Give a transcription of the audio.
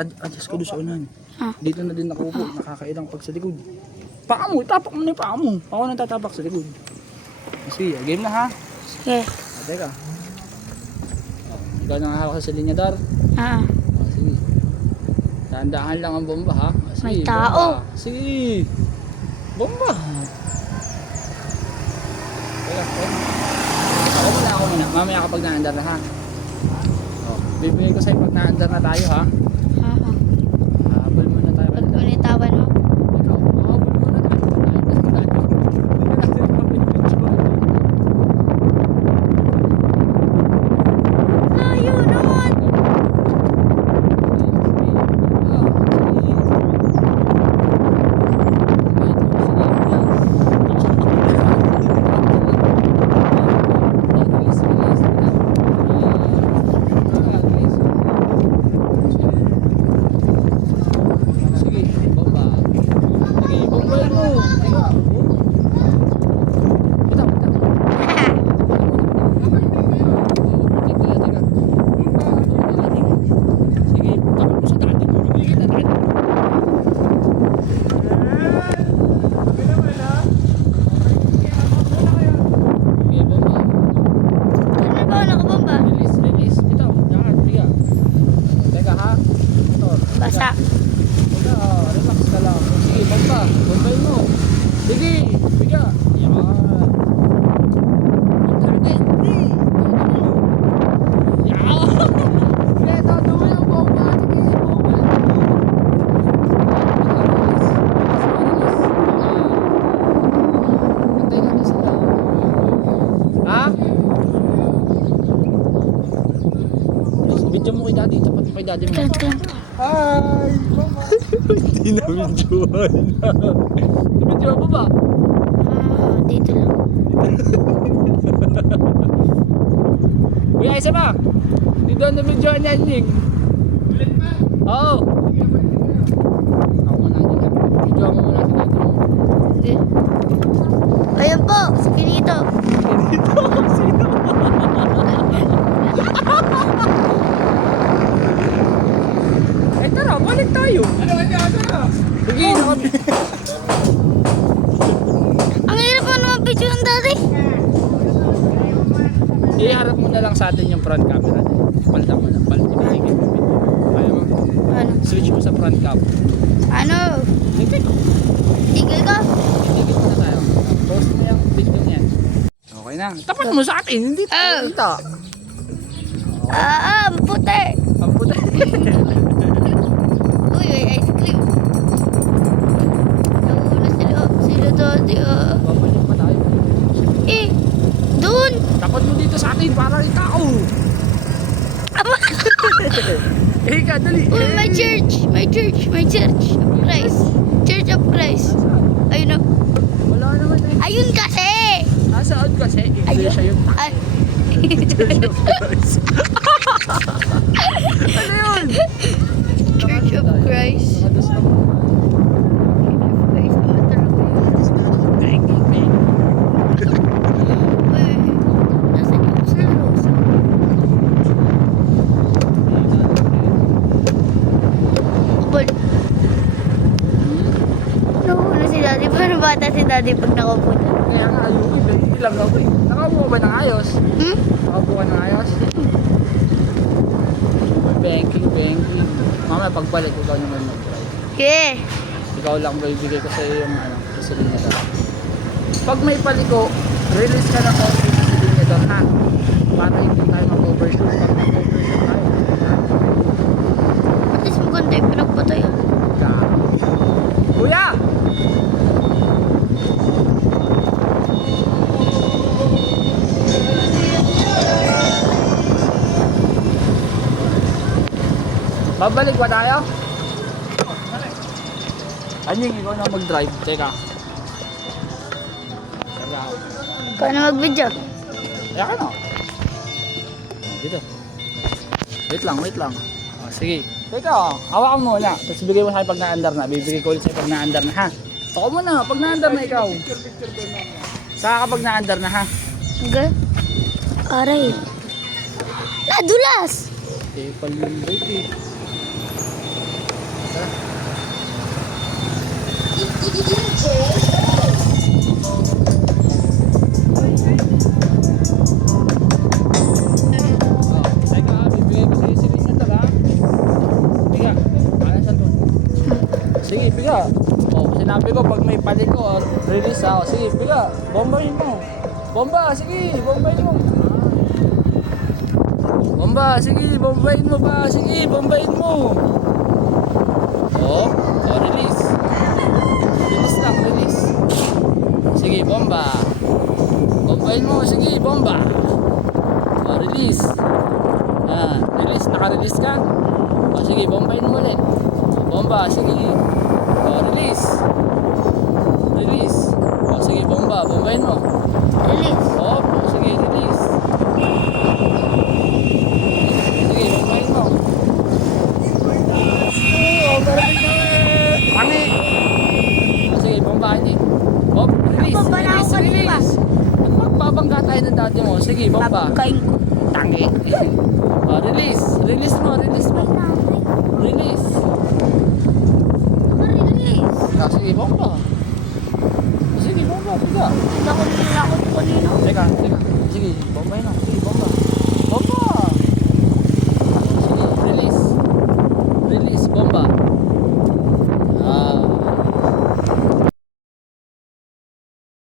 adjust ko doon sa unan. Ah. Dito na din nakaupo, nakakailang pag sa likod. Paa mo, itapak mo na yung paa mo. Ako nang tatapak sa likod. Sige, game na ha. Sige. Teka. Ikaw nang hawak sa linyador. Ah. Sige. Dahan-dahan lang ang bomba ha. Sige, May tao. Bomba. Sige. Bomba. Teka. Ako muna. Mamaya kapag naandar na ha. Bibigay ko sa'yo pag naandar na tayo ha. Ah. Habol muna tayo. Pag punitawan mo. Ikaw, habol muna tayo. Layo naman. Ano ba? Nakabomba? Release. Ito, yan, biga. Teka ha. Ito. Basa. Teka, relax ka lang. Sige, bomba. Bombay mo. Sige, biga. Yan. Yan. Sige, ito, duwi ang bomba. Sige, bomba. Antay ka na sila. Ha? Video mo kay daddy, tapat mo kay daddy mo. Tika lang. Hi! Hindi na videoan na. Video mo ba? Ah, dito lang. Kuya, isa ba? Hindi doon na videoan yan, Ying. Ulit ba? Oo. Ako muna, video mo muna si daddy mo. Sige. Ayan po, sige dito. Dito, sino? Eh tara, balik tayo. Ano? Sige, Ang hirap mo naman video ng dati. iharap mo na lang sa atin yung front camera. Palda mo na, ibigay mo. Kaya mo, Ano? switch mo sa front cam. Ano? Tigil ko. Tigil ka? Tigil mo na tayo. Post mo yung video niyan. Okay na. Tapat mo sa atin, hindi tayo kita. Puti. Ang puti. Uy, may ice cream. Nauna sila dati Babalik pa tayo. Eh, doon. Tapat mo dito sa atin para itao. Eh, dali. Uy, may church. May church of Christ. Church of Christ. Ayun o. Wala naman eh. Ayun kasi. Nasaan kasi? Iglesia yun. Ay. Church of Christ. Ano yun? Church of Christ. Nakados na po. Guys, ano talaga yun? Uy, nasa yung sa Rosa. Bol. Nauna si daddy. Paano bata si daddy pag nakaupo na? Kaya nga, ilang ako eh. Nakaupo ka ba ng ayos? Hmm? Nakaupo ka ng ayos? Banking. Mamaya pagbalik, ikaw naman mag-drive. Okay. Ikaw lang bibigay ko sa iyo yung gasolina. Pag may paliko, release ka na konti sa gasolina ha. Para hindi tayo mag-overshoot. Pag mag-overshoot tayo. At least maganda yung pinagpatayan. Kuya! Babalik ba tayo? Anying, ikaw na mag-drive. Teka. Paano mag-video? Kaya ka na. Dito. Wait lang. Sige. Teka, hawakan mo muna. Tapos bigay mo sa akin pag na-under na. Bibigay ko ulit sa'yo pag na-under na ha. Ako muna, pag na-under na ikaw. Saka kapag na-under na ha. Okay. Aray. Nadulas! Eh, pal yung bait eh. Tara. Oh, teka, bibigay ko sa'yo siling na tala. Piga, ano sa to? Sige, piga. Oh, sinabi ko pag may paliko or release ako. Sige, piga. Bombahin mo. Bomba, sige, bombahin mo. Bomba, sige, bombahin mo pa. Sige, bombahin mo. Oh, release. Release lang, release. Sige, bomba. Bombahin mo, sige, bomba. Oh, release. Release, naka-release ka? Oh, sige, bombahin mo ulit. Bomba, sige. Oh, release. Release. Oh, sige, bomba, bombahin mo. Release. Oh, sige, release. Sige, bombahin mo. Oh, galing na eh. Pangi. Oh, sige, bombahin din. Oh, release, Bomba na release, ako kanina. release. At magbabangga tayo ng dati mo. Sige, bomba. Babangkain ko. Tangi. Oh, release. Release mo.